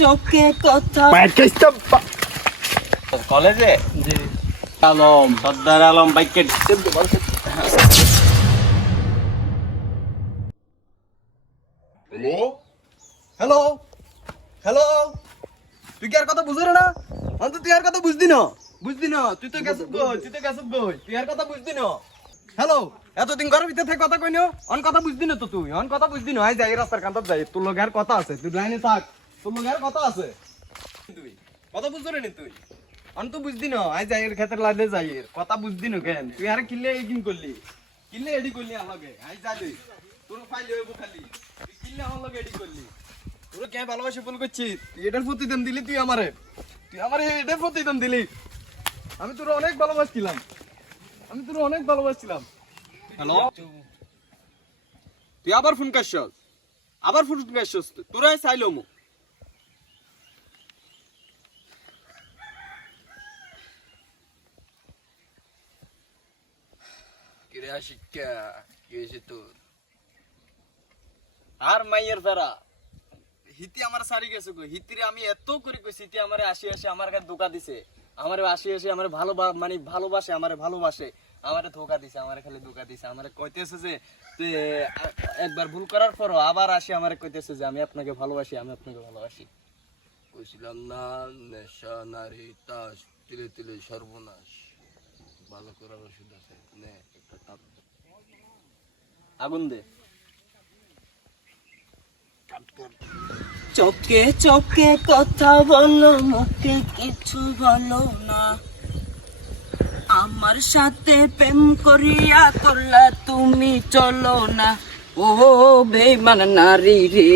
চোখে কথা কলেজে জি আলম সর্দার আলম বাইকে হ্যালো হ্যালো হ্যালো তুই কি আর কথা বুঝলি না তুই আর কথা বুঝদি না তুই তো গেছ গই তুই আর কথা বুঝদি না হ্যালো এতদিন ঘরের ভিতরে থেকে কথা কইনো অন কথা বুঝদি না তো তুই অন কথা বুঝদি না আই যাই রাস্তার কান্তত যাই তোর লগে আর কথা আছে তুই লাইনে থাক তোর লগে আর কথা আছে তুই কথা বুঝছ রে তুই অন তো বুঝদি না আই যাই এর ক্ষেত্রে লাইনে যাই কথা বুঝদি না কেন তুই আর কিলে এডিং করলি কিলে এডি করলি আমার লগে আই যা তুই তোর ফাইল হইব খালি তুই কিলে আমার লগে এডি করলি তোর কে ভালোবাসে ফোন করছিস তুই এটার প্রতিদান দিলি তুই আমারে এটার প্রতিদান দিলি আমি তোর অনেক ভালোবাসছিলাম হ্যালো তুই আবার ফোন করছস তোরা চাইলো মু কিরে আশিকা কি হয়েছে তোর আর মাইয়ের দ্বারা হিতি আমার সারি গেছে গো হিতিরে আমি এত করে কইছি হিতি আমারে আসি আমার কাছে ধোকা দিছে আমারে আসি আমারে ভালোবাসে আমারে ধোকা দিছে আমারে খালি ধোকা দিছে আমারে কইতেছে যে তুই একবার ভুল করার পরও আবার আসি আমারে কইতেছে যে আমি আপনাকে ভালোবাসি কইছিলাম না নেশা নারী তাস তিলে তিলে সর্বনাশ ভালো করার ওষুধ আছে নে একটা টাপ আগুন দে চোখে চোখে কথা বলো মুখে কিছু বলো না আমার সাথে প্রেম করিয়া করলা তুমি চলো না ও বেঈমান নারী রে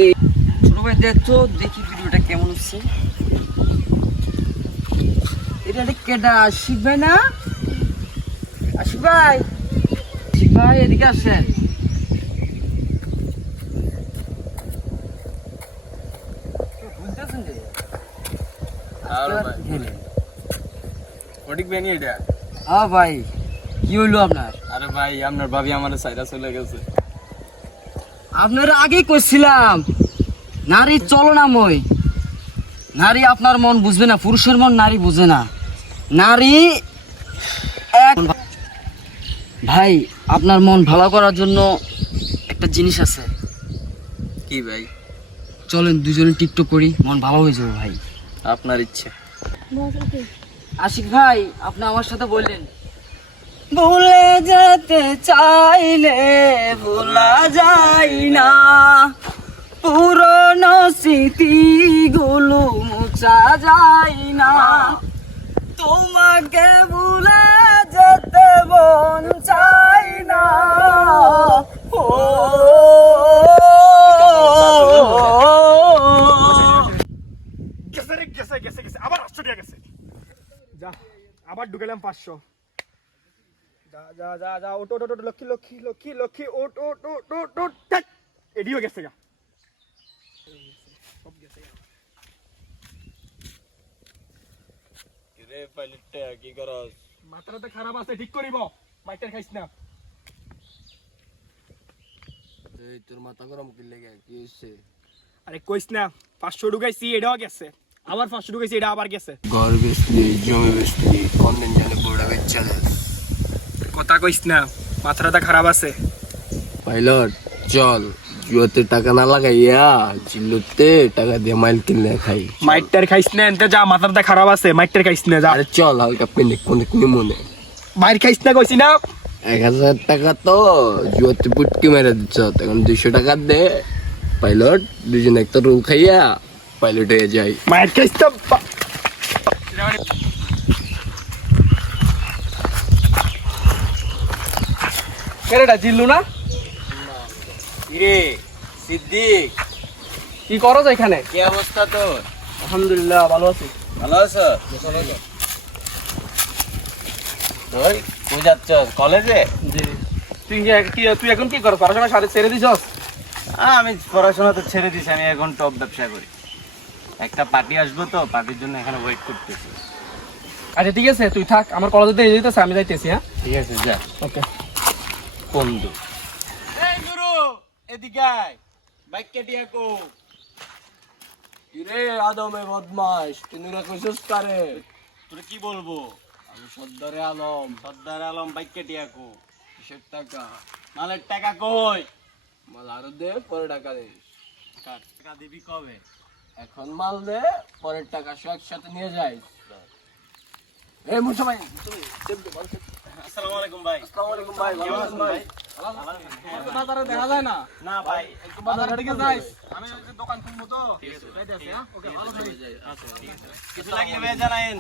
ছোট ভাই দেখো দেখি ভিডিওটা কেমন হচ্ছে এটা কেডা আশিক ভাই না আশিক ভাই এদিকে আসেন ভাই কি হইলো আপনার আরে ভাই আপনার ভাবি আমার সাইরা চলে গেছে আপনার আগে কইছিলাম নারী চলনাময় নারী আপনার মন বুঝবে না পুরুষের মন নারী বুঝে না নারী ভাই আপনার মন ভালো করার জন্য একটা জিনিস আছে কি ভাই চলেন দুজনে টিকটক করি মন ভালো হয়ে যাবে ভাই আপনার ইচ্ছে আশিক ভাই আপনি আমার সাথে বললেন ভুলে যেতে চাইলে ভোলা যায় না পুরনো স্মৃতিগুলো মুছা যায় না তোমাকে ভুলে যেতে মন চাই না ও গেছে আবার 800 টাকা গেছে যা আবার ঢুকালাম 500 যা ওট লক্ষ্মী ওট এডিও গেছে গা সব গেছে রে পাইলটটা কি করস মাথাটা খারাপ আছে ঠিক করিব মাইটার খাইছ না এই তোর মাথা গরম কি লাগে কি হইছে আরে কইছ না 500 ঢুকাইছি এটাও গেছে আবার 500 ঢুকাইছি এটা আবার গেছে ঘর বেচলি জমি বেচলি কোন দিন জানে বড় বেচা দেস কথা কইছ না মাথাটা খারাপ আছে পাইলট চল জুয়াতে টাকা না লাগাইয়া চিল্লুতে টাকা দিয়ে মাইল কিনলে খাই মাইটার খাইছ না এনতে যা মাথাটা খারাপ আছে মাইটার খাইছ না যা আরে চল হালকা পিনিক নিমনে মাইর খাইছ না কইছি না 1000 টাকা তো জুয়াতে পুটকি মেরে দিচ্ছ এখন 200 টাকা দে পাইলট দুজন একটা রুম খাইয়া পাইলট হয়ে যাই মাইর খাইছ তো কেরেটা জিল্লু না রে সিদ্দিক কি করো এখানে কি অবস্থা তোর আলহামদুলিল্লাহ ভালো আছি ভালো আছো তুই কই যাচ্ছ কলেজে জি তুই এখন কি করো পড়াশোনা সাথে ছেড়ে দিছস আমি পড়াশোনা তো ছেড়ে দিছি আমি এখন টপ ব্যবসা করি একটা পার্টি আসবো তো পার্টির জন্য এখানে ওয়েট করতেছি আচ্ছা ঠিক আছে তুই থাক আমার কলেজে দিয়ে যেতেছে আমি যাইতেছি হ্যাঁ ঠিক আছে যা ওকে বন্ধু এই গুরু এদিকে আয় বাইক কেটিয়া কো কি কিরে আদমে বদমাস তুই নুরা কইছস কারে তোর কি বলবো? আমি সর্দারে আলম সর্দার আলম বাইকে টিয়াকু। কিসের টাকা মালের টাকা কই? মাল আরো দে পরে টাকা দিস টাকা দিবি কবে? এখন মাল দে পরের টাকা সব একসাথে নিয়ে যাই এ মুসা ভাই আসসালামু আলাইকুম ভাই। আসসালামু আলাইকুম ভাই ভালো আছেন ভাই বাজারে দেখা যায় না না ভাই, বাজারে দিকে যাইস আমি ওই যে দোকান খুলবো তো ঠিক আছে, রেডি আছে ঠিক হ্যাঁ ওকে ভালো থাকি কিছু লাগিয়ে ভাই জানাইন।